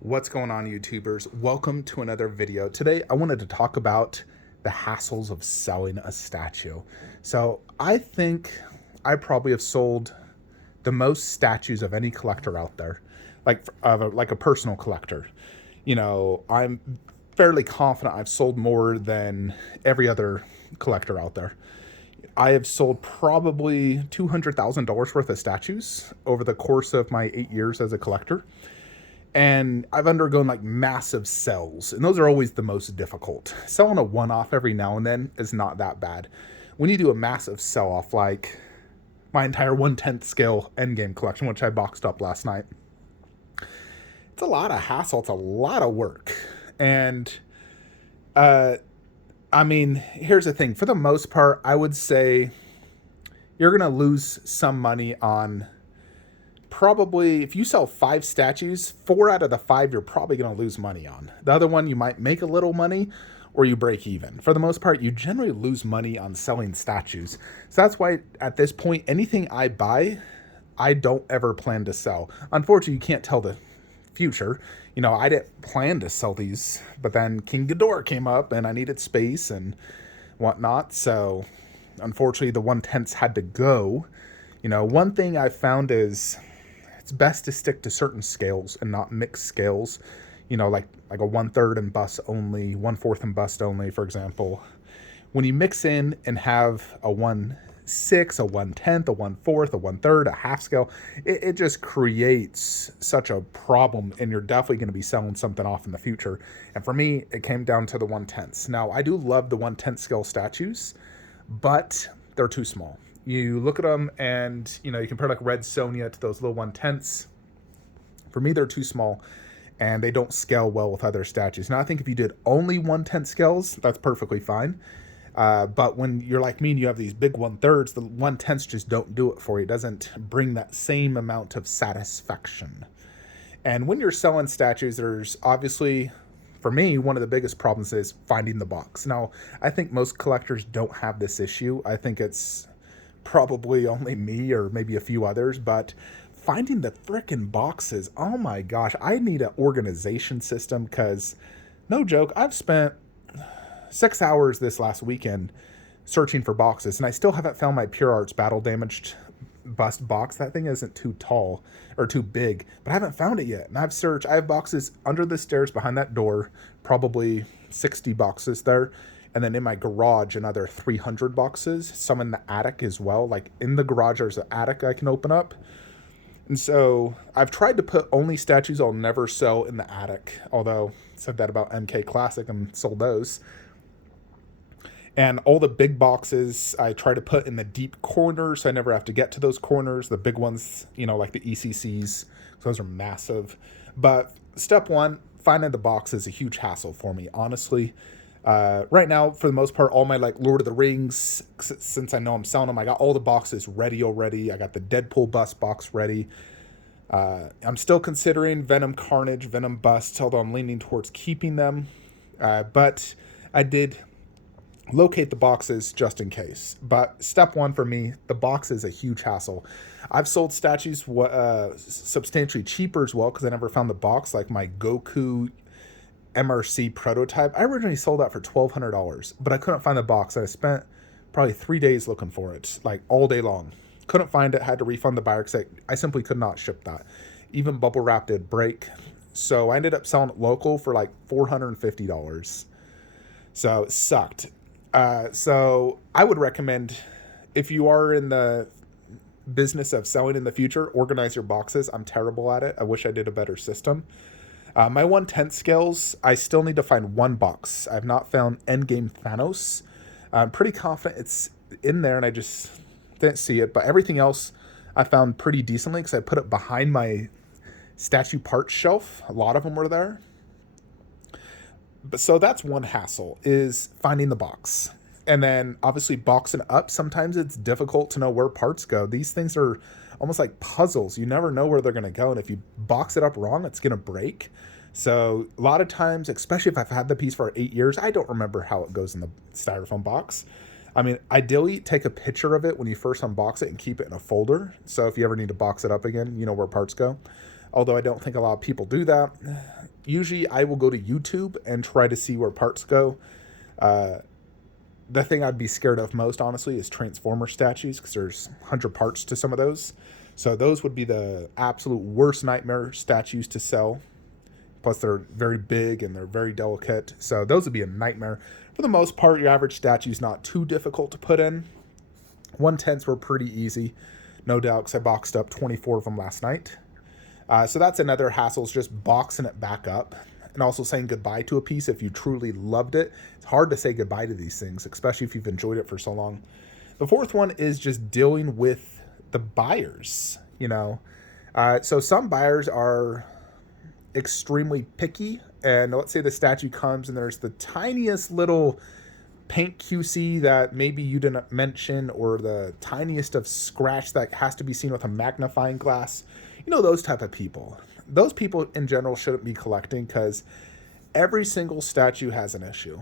What's going on, YouTubers? Welcome to another video. Today, I wanted to talk about the hassles of selling a statue. So, I think I probably have sold the most statues of any collector out there, like a personal collector. I'm fairly confident I've sold more than every other collector out there. I have sold probably $200,000 worth of statues over the course of my 8 years as a collector, and I've undergone like massive sells, and those are always the most difficult. Selling a one-off every now and then is not that bad. When you do a massive sell-off, like my entire 1/10 scale endgame collection, which I boxed up last night, it's a lot of hassle. It's a lot of work, and uh, here's the thing. For the most part, I would say you're gonna lose some money on. Probably, if you sell 5 statues, 4 out of the 5 you're probably going to lose money on. The other one, you might make a little money or you break even. For the most part, you generally lose money on selling statues. So that's why at this point, anything I buy, I don't ever plan to sell. Unfortunately, you can't tell the future. I didn't plan to sell these, but then King Ghidorah came up and I needed space and whatnot. So unfortunately, the 1/10s had to go. One thing I've found is it's best to stick to certain scales and not mix scales. Like a 1/3 and bust only, 1/4 and bust only, for example. When you mix in and have a 1/6, a 1/10, a 1/4, a 1/3, a half scale, it just creates such a problem, and you're definitely going to be selling something off in the future. And for me, it came down to the 1/10s. Now, I do love the 1/10 scale statues, but they're too small. You look at them and, you compare like Red Sonja to those little 1/10s. For me, they're too small and they don't scale well with other statues. Now, I think if you did only 1/10 scales, that's perfectly fine. But when you're like me and you have these big 1/3s, the 1/10s just don't do it for you. It doesn't bring that same amount of satisfaction. And when you're selling statues, there's obviously, for me, one of the biggest problems is finding the box. Now, I think most collectors don't have this issue. I think it's probably only me or maybe a few others, but finding the frickin' boxes, oh my gosh, I need an organization system because, no joke, I've spent 6 hours this last weekend searching for boxes, and I still haven't found my Pure Arts Battle Damaged bust box. That thing isn't too tall or too big, but I haven't found it yet. And I've searched, I have boxes under the stairs behind that door, probably 60 boxes there. And then in my garage, another 300 boxes, some in the attic as well. Like in the garage, there's an attic I can open up. And so I've tried to put only statues I'll never sell in the attic. Although I said that about MK Classic and sold those. And all the big boxes I try to put in the deep corners, so I never have to get to those corners. The big ones, like the ECCs, those are massive. But step one, finding the box is a huge hassle for me, honestly. Right now, for the most part, all my like Lord of the Rings, since I know I'm selling them, I got all the boxes ready already. I got the Deadpool bust box ready. I'm still considering Venom Carnage, Venom Bust, although I'm leaning towards keeping them. But I did locate the boxes just in case. But step one for me, the box is a huge hassle. I've sold statues substantially cheaper as well because I never found the box, like my Goku MRC prototype. I originally sold that for $1,200, but I couldn't find the box. I spent probably 3 days looking for it, like all day long. Couldn't find it, had to refund the buyer because I simply could not ship that. Even bubble wrap did break. So I ended up selling it local for like $450. So it sucked. So I would recommend, if you are in the business of selling in the future, organize your boxes. I'm terrible at it. I wish I did a better system. My 1/10 scales, I still need to find one box. I've not found Endgame Thanos. I'm pretty confident it's in there and I just didn't see it. But everything else I found pretty decently because I put it behind my statue parts shelf. A lot of them were there. But so that's one hassle, is finding the box. And then obviously boxing up, sometimes it's difficult to know where parts go. These things are almost like puzzles. You never know where they're going to go. And if you box it up wrong, it's going to break. So a lot of times, especially if I've had the piece for 8 years, I don't remember how it goes in the styrofoam box. Ideally, take a picture of it when you first unbox it and keep it in a folder. So if you ever need to box it up again, you know where parts go. Although I don't think a lot of people do that. usually I will go to YouTube and try to see where parts go. The thing I'd be scared of most, honestly, is Transformer statues, because there's 100 parts to some of those. So those would be the absolute worst nightmare statues to sell. Plus, they're very big and they're very delicate. So those would be a nightmare. For the most part, your average statue is not too difficult to put in. 1/10s were pretty easy, no doubt, because I boxed up 24 of them last night. So that's another hassle, is just boxing it back up. And also saying goodbye to a piece if you truly loved it. It's hard to say goodbye to these things, especially if you've enjoyed it for so long. The fourth one is just dealing with the buyers, So some buyers are extremely picky, and let's say the statue comes and there's the tiniest little paint QC that maybe you didn't mention, or the tiniest of scratch that has to be seen with a magnifying glass. Those type of people. Those people in general shouldn't be collecting, because every single statue has an issue,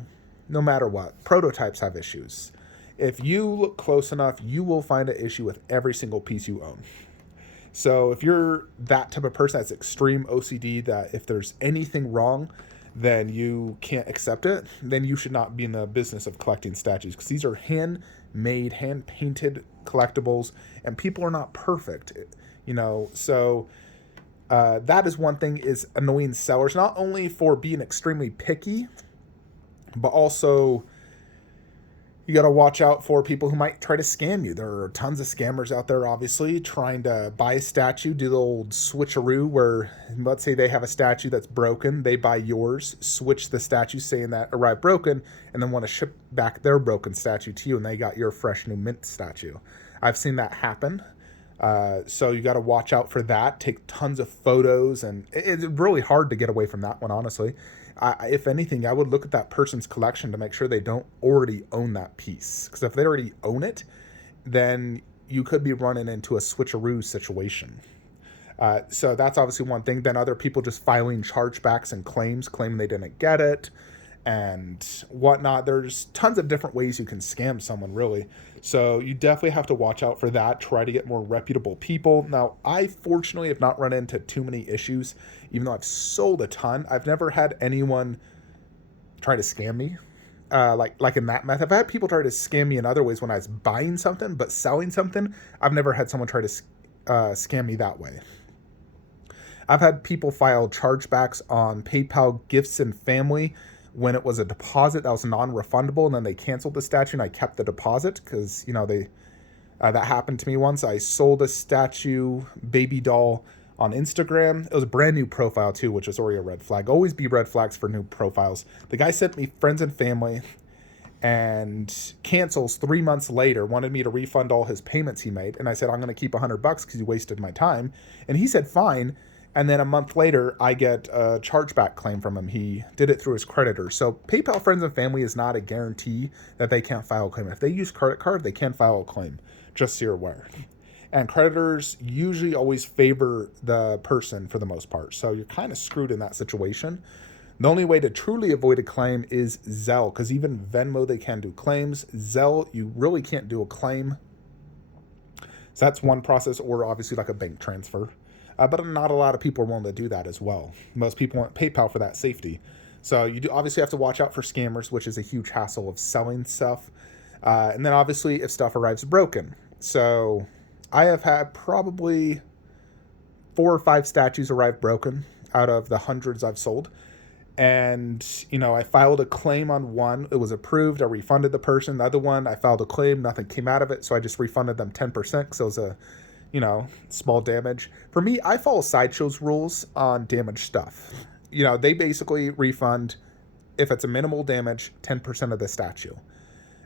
no matter what. Prototypes have issues. If you look close enough, you will find an issue with every single piece you own. So if you're that type of person that's extreme OCD, that if there's anything wrong, then you can't accept it, then you should not be in the business of collecting statues, because these are handmade, hand-painted collectibles, and people are not perfect, So that is one thing, is annoying sellers, not only for being extremely picky, but also you got to watch out for people who might try to scam you. There are tons of scammers out there, obviously, trying to buy a statue, do the old switcheroo where, let's say they have a statue that's broken, they buy yours, switch the statue saying that arrived broken, and then want to ship back their broken statue to you, and they got your fresh new mint statue. I've seen that happen. So you got to watch out for that. Take tons of photos, and it's really hard to get away from that one, honestly. If anything, I would look at that person's collection to make sure they don't already own that piece. Because if they already own it, then you could be running into a switcheroo situation. So that's obviously one thing. Then other people just filing chargebacks and claims, claiming they didn't get it and whatnot. There's tons of different ways you can scam someone, really. So you definitely have to watch out for that. Try to get more reputable people. Now, I fortunately have not run into too many issues, even though I've sold a ton. I've never had anyone try to scam me, like in that method. I've had people try to scam me in other ways when I was buying something, but selling something, I've never had someone try to scam me that way. I've had people file chargebacks on PayPal Gifts and Family when it was a deposit that was non-refundable, and then they canceled the statue and I kept the deposit because, that happened to me once. I sold a statue baby doll on Instagram. It was a brand new profile too, which is already a red flag. Always be red flags for new profiles. The guy sent me friends and family and cancels 3 months later, wanted me to refund all his payments he made. And I said, I'm going to keep $100 because he wasted my time. And he said, fine. And then a month later, I get a chargeback claim from him. He did it through his creditor. So PayPal Friends and Family is not a guarantee that they can't file a claim. If they use credit card, they can file a claim, just so you're aware. And creditors usually always favor the person for the most part. So you're kind of screwed in that situation. The only way to truly avoid a claim is Zelle, because even Venmo, they can do claims. Zelle, you really can't do a claim. So that's one process, or obviously like a bank transfer. But not a lot of people are willing to do that as well. Most people want PayPal for that safety. So you do obviously have to watch out for scammers, which is a huge hassle of selling stuff. And then obviously if stuff arrives broken. So I have had probably 4 or 5 statues arrive broken out of the hundreds I've sold. And, I filed a claim on one. It was approved. I refunded the person. The other one, I filed a claim. Nothing came out of it. So I just refunded them 10% because it was a small damage. For me, I follow Sideshow's rules on damaged stuff. They basically refund, if it's a minimal damage, 10% of the statue.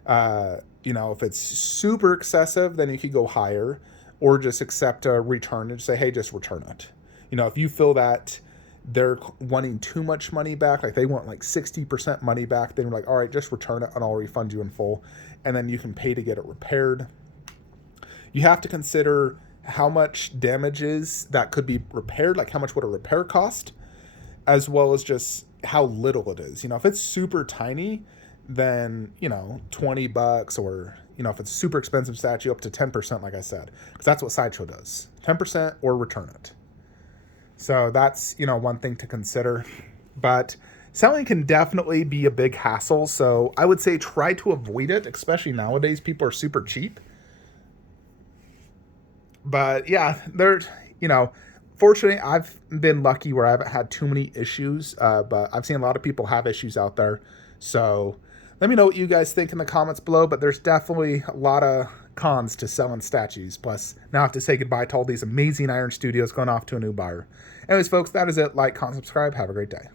If it's super excessive, then you could go higher, or just accept a return and say, hey, just return it. If you feel that they're wanting too much money back, like they want like 60% money back, then you're like, all right, just return it and I'll refund you in full. And then you can pay to get it repaired. You have to consider how much damage is that could be repaired, like how much would a repair cost, as well as just how little it is. If it's super tiny, then, $20, or, if it's a super expensive statue, up to 10%, like I said, because that's what Sideshow does, 10% or return it. So that's, one thing to consider. But selling can definitely be a big hassle. So I would say try to avoid it, especially nowadays. People are super cheap. But yeah, you know, fortunately, I've been lucky where I haven't had too many issues. But I've seen a lot of people have issues out there. So let me know what you guys think in the comments below. But there's definitely a lot of cons to selling statues. Plus, now I have to say goodbye to all these amazing iron studios going off to a new buyer. Anyways, folks, that is it. Like, comment, subscribe. Have a great day.